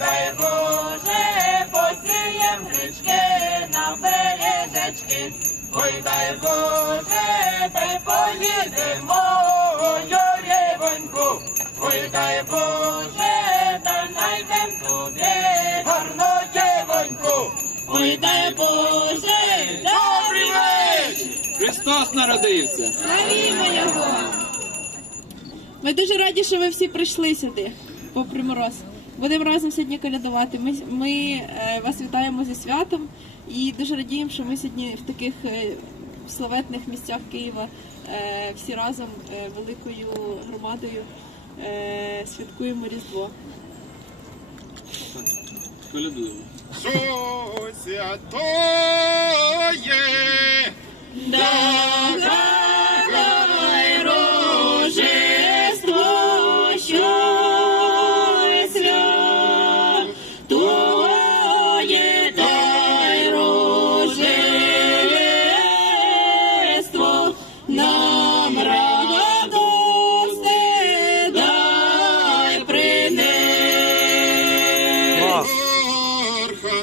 дай Боже, посієм гречки на бережечки. Ой, дай Боже, та й поїдемо, Юрівоньку. Ой, дай Боже, та найдем туди гарну дівоньку. Ой, дай Боже, добрий вечір. Христос народився. Славімо його! Ми дуже раді, що ви всі прийшли сюди, попри мороз. Будемо разом сьогодні колядувати. Ми, ми е, вас вітаємо зі святом і дуже радіємо, що ми сьогодні в таких е, славетних місцях Києва е, всі разом великою громадою святкуємо Різдво. Колядуємо. Що святоє,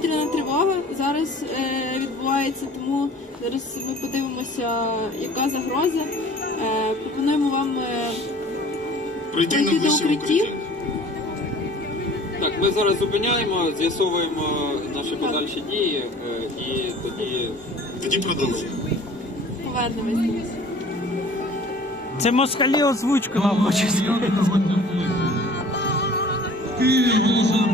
повітряна тривога зараз е, відбувається, тому зараз ми подивимося, яка загроза. Е, пропонуємо вам е, Прийти Прийти до укриттів. Так, ми зараз зупиняємо, з'ясовуємо наші подальші дії е, і тоді Тоді продовжуємо. повернемось. Це москалі озвучку нам хочуть. В Києві